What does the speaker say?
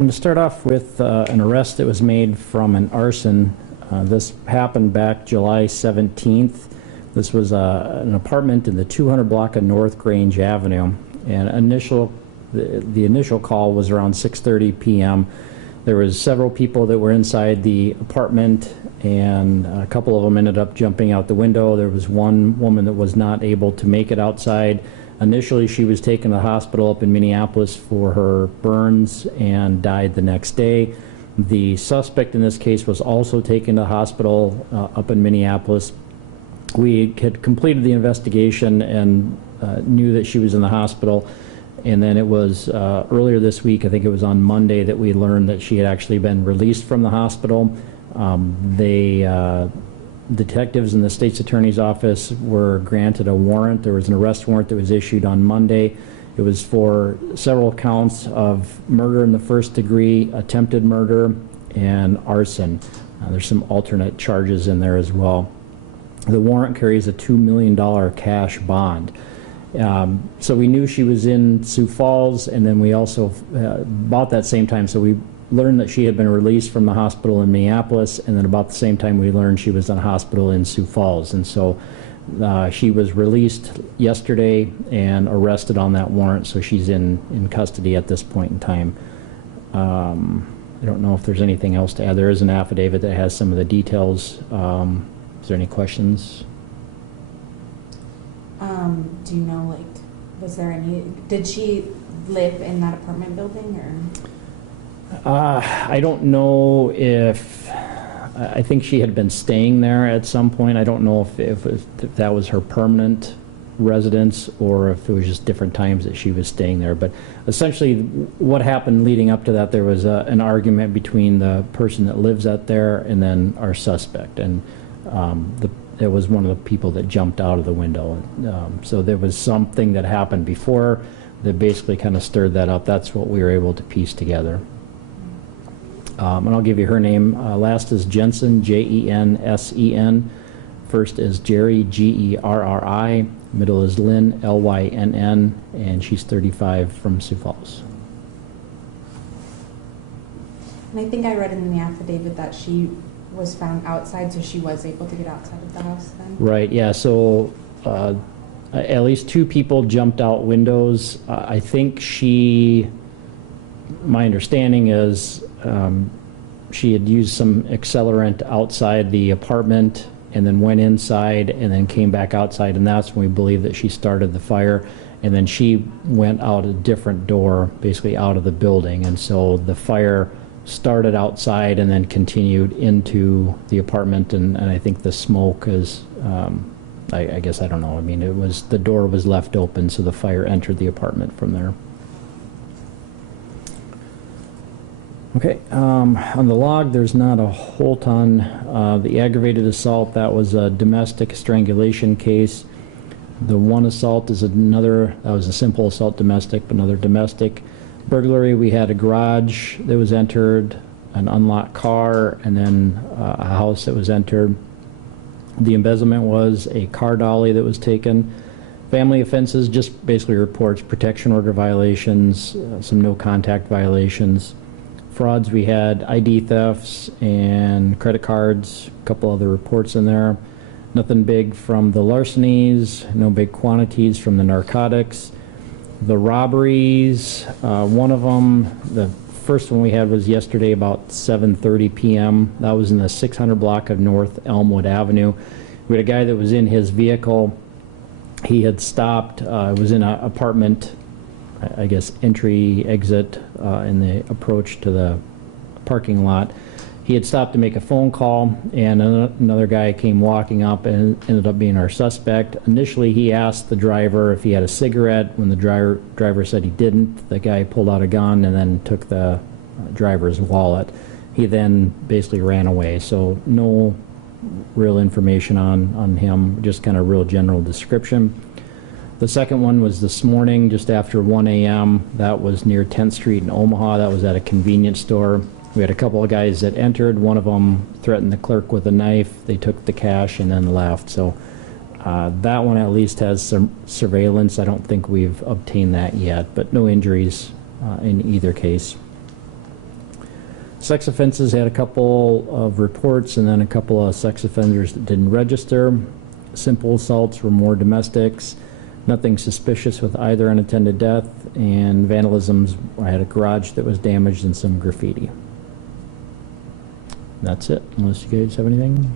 I'm going to start off with an arrest that was made from an arson. This happened back July 17th. This was an apartment in the 200 block of North Grange Avenue. And the initial call was around 6:30 p.m. There was several people that were inside the apartment, and a couple of them ended up jumping out the window. There was one woman that was not able to make it outside. Initially, she was taken to the hospital up in Minneapolis for her burns and died the next day. The suspect in this case was also taken to the hospital up in Minneapolis. We had completed the investigation and knew that she was in the hospital. And then it was earlier this week, I think it was on Monday, that we learned that she had actually been released from the hospital. Detectives in the state's attorney's office were granted a warrant. There was an arrest warrant that was issued on Monday. It was for several counts of murder in the first degree, attempted murder, and arson. There's some alternate charges in there as well. The warrant carries a $2 million cash bond. So we knew she was in Sioux Falls, and then we also, about that same time, so we learned that she had been released from the hospital in Minneapolis, and then about the same time we learned she was in a hospital in Sioux Falls. And so she was released yesterday and arrested on that warrant, so she's in custody at this point in time. I don't know if there's anything else to add. There is an affidavit that has some of the details. Is there any questions? Do you know, like, was there any, did she live in that apartment building, or? I don't know if, I think she had been staying there at some point. I don't know if that was her permanent residence or if it was just different times that she was staying there. But essentially what happened leading up to that, there was an argument between the person that lives out there and then our suspect. And it was one of the people that jumped out of the window. So there was something that happened before that basically kind of stirred that up. That's what we were able to piece together. And I'll give you her name. Last is Jensen, Jensen. First is Jerry, Gerri. Middle is Lynn, Lynn, and she's 35 from Sioux Falls. And I think I read in the affidavit that she was found outside, so she was able to get outside of the house then? Right, yeah, so at least two people jumped out windows. I think my understanding is she had used some accelerant outside the apartment and then went inside and then came back outside, and that's when we believe that she started the fire. And then she went out a different door, basically out of the building, and so the fire started outside and then continued into the apartment, and I think the smoke is, I guess, I don't know, I mean, the door was left open, so the fire entered the apartment from there. Okay, on the log, there's not a whole ton. The aggravated assault, that was a domestic strangulation case. The one assault is that was a simple assault domestic, but another domestic. Burglary, we had a garage that was entered, an unlocked car, and then a house that was entered. The embezzlement was a car dolly that was taken. Family offenses, just basically reports protection order violations, some no contact violations. Frauds, we had ID thefts and credit cards, a couple other reports in there. Nothing big from the larcenies, no big quantities from the narcotics. The robberies, one of them, the first one we had was yesterday about 7:30 p.m. That was in the 600 block of North Elmwood Avenue. We had a guy that was in his vehicle. He had stopped, was in an apartment, I guess, entry, exit, in the approach to the parking lot. He had stopped to make a phone call, and another guy came walking up and ended up being our suspect. Initially, he asked the driver if he had a cigarette. When the driver said he didn't, the guy pulled out a gun and then took the driver's wallet. He then basically ran away, so no real information on him, just kind of real general description. The second one was this morning, just after 1 a.m. That was near 10th Street in Omaha. That was at a convenience store. We had a couple of guys that entered. One of them threatened the clerk with a knife. They took the cash and then left. So that one at least has some surveillance. I don't think we've obtained that yet, but no injuries in either case. Sex offenses had a couple of reports and then a couple of sex offenders that didn't register. Simple assaults were more domestics. Nothing suspicious with either unattended death, and vandalisms. I had a garage that was damaged and some graffiti. That's it, unless you guys have anything.